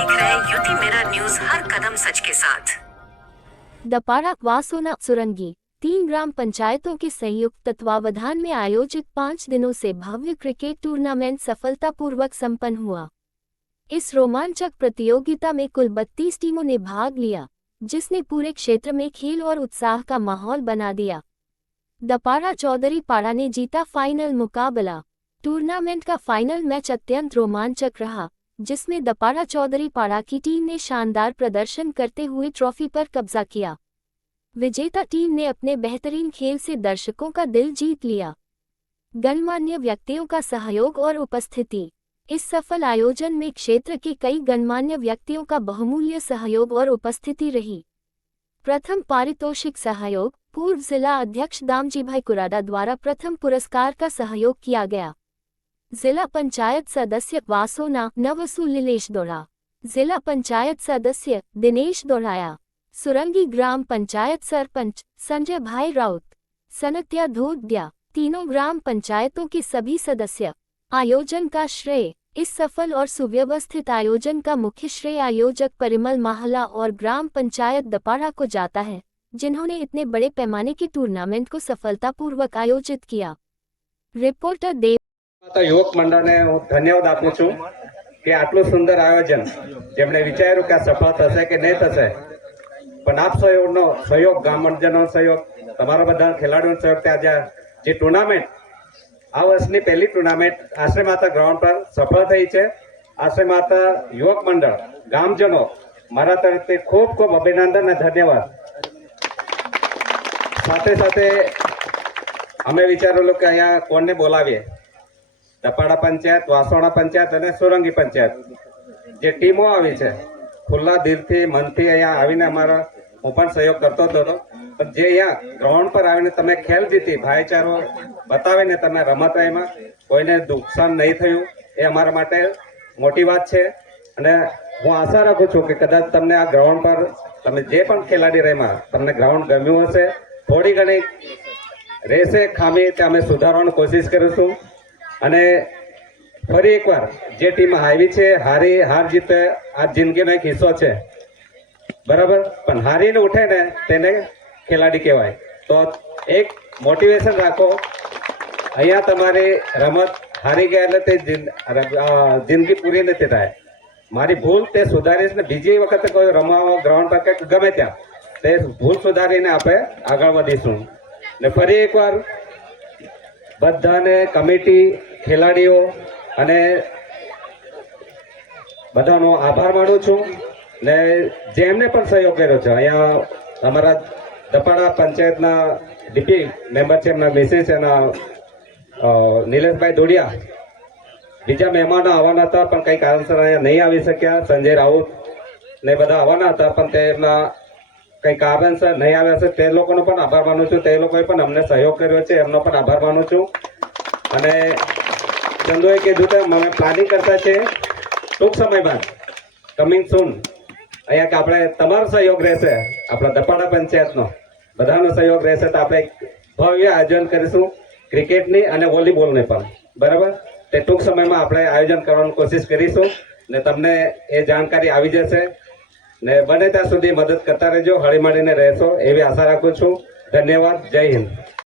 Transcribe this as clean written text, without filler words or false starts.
देख रहे हैं युति मिरर न्यूज, हर कदम सच के साथ। दपाड़ा वासोना सुरंगी 3 ग्राम पंचायतों के संयुक्त तत्वावधान में आयोजित 5 दिनों से भव्य क्रिकेट टूर्नामेंट सफलतापूर्वक संपन्न हुआ। इस रोमांचक प्रतियोगिता में कुल 32 टीमों ने भाग लिया, जिसने पूरे क्षेत्र में खेल और उत्साह का माहौल बना दिया। दपाड़ा चौधरी पाड़ा ने जीता फाइनल मुकाबला। टूर्नामेंट का फाइनल मैच अत्यंत रोमांचक रहा, जिसमें दपाड़ा चौधरी पाड़ा की टीम ने शानदार प्रदर्शन करते हुए ट्रॉफी पर कब्जा किया। विजेता टीम ने अपने बेहतरीन खेल से दर्शकों का दिल जीत लिया। गणमान्य व्यक्तियों का सहयोग और उपस्थिति। इस सफल आयोजन में क्षेत्र के कई गणमान्य व्यक्तियों का बहुमूल्य सहयोग और उपस्थिति रही। प्रथम पारितोषिक सहयोग पूर्व जिला अध्यक्ष दामजीभाई कुराडा द्वारा प्रथम पुरस्कार का सहयोग किया गया। जिला पंचायत सदस्य वासोना नवसू लीलेश दौड़ा, जिला पंचायत सदस्य दिनेश दौड़ाया, सुरंगी ग्राम पंचायत सरपंच संजय भाई राउत, सनत्या धोदिया, तीनों ग्राम पंचायतों के सभी सदस्य। आयोजन का श्रेय। इस सफल और सुव्यवस्थित आयोजन का मुख्य श्रेय आयोजक परिमल माहला और ग्राम पंचायत दपाड़ा को जाता है, जिन्होंने इतने बड़े पैमाने के टूर्नामेंट को सफलतापूर्वक आयोजित किया। रिपोर्टर देव युवक मंडल ने धन्यवाद आपू छू कि आटलू सुंदर आयोजन जेमणे विचार्યું કે સફળ થશે કે નહીં થશે, પણ આપ સૌનો સહયોગ, ગામજનોનો સહયોગ, તમારા બધા ખેલાડીઓનો સહયોગ ત્યાં જે ટુર્નામેન્ટ આ વર્ષની પહેલી ટુર્નામેન્ટ આશ્રય માતા ગ્રાઉન્ડ પર સફળ થઈ છે। આશ્રય માતા યુવક મંડળ ગામજનો મારા તરફથી ખૂબ ખૂબ અભિનંદન અને ધન્યવાદ। સાથે સાથે અમે વિચારેલું કે અહીંયા કોને બોલાવીએ। દપાડા પંચાયત, વાસોણા પંચાયત અને સોરંગી પંચાયત જે ટીમો આવી છે, ખુલ્લા દિલથી મનથી અહીંયા આવીને અમારા હું પણ સહયોગ કરતો હતો, પણ જે અહીંયા ગ્રાઉન્ડ પર આવીને તમે ખેલ જીતી, ભાઈચારો બતાવીને તમે રમત એમાં કોઈને નુકસાન નહીં થયું, એ અમારા માટે મોટી વાત છે। અને હું આશા રાખું છું કે કદાચ તમને આ ગ્રાઉન્ડ પર તમે જે પણ ખેલાડી રમ્યા, તમને ગ્રાઉન્ડ ગમ્યું હશે। થોડી ઘણી રહેશે ખામી, તે અમે સુધારવાની કોશિશ કરીશું। અને ફરી એકવાર જે ટીમ આવી છે, હાર જીત આ જિંદગીનો એક હિસ્સો છે, બરાબર, પણ હારીને ઉઠે ને તેને ખેલાડી કહેવાય। તો એક મોટિવેશન રાખો, અહીંયા તમારી રમત હારી ગયા એટલે તે જિંદગી પૂરી નથી થાય। મારી ભૂલ તે સુધારીશ ને બીજી વખતે કોઈ રમવા ગ્રાઉન્ડ પર કંઈક ગમે ત્યાં તે ભૂલ સુધારીને આપણે આગળ વધીશું। ને ફરી એકવાર બધાને, કમિટી, ખેલાડીઓ અને બધાનો આભાર માનું છું। ને જેમને પણ સહયોગ કર્યો છે, અહીંયા અમારા દપાડા પંચાયતના ડીપી મેમ્બર છે, એમના મિસિસ એના નિલેશભાઈ દોડિયા, બીજા મહેમાનો આવવાના હતા પણ કંઈ કારણસર અહીંયા નહીં આવી શક્યા। સંજય રાઉત ને બધા આવવાના હતા પણ તેમના કંઈ કારણસર નહીં આવ્યા છે, તે લોકોનો પણ આભાર માનું છું। તે લોકોએ પણ અમને સહયોગ કર્યો છે, એમનો પણ આભાર માનું છું। અને ચંદુએ કીધું તો અમે પ્લાનિંગ કરતા છે ટૂંક સમયમાં, કમિંગ સૂન, અહીંયા કે આપણે તમારો સહયોગ રહેશે, આપણા દપાડા પંચાયતનો બધાનો સહયોગ રહેશે તો આપણે ભવ્ય આયોજન કરીશું ક્રિકેટની અને વોલીબોલની પણ, બરાબર। તે ટૂંક સમયમાં આપણે આયોજન કરવાની કોશિશ કરીશું ને તમને એ જાણકારી આવી જશે। ને બને ત્યાં સુધી મદદ કરતા રહેજો, હળીમળીને રહેશો એવી આશા રાખું છું। ધન્યવાદ। જય હિન્દ।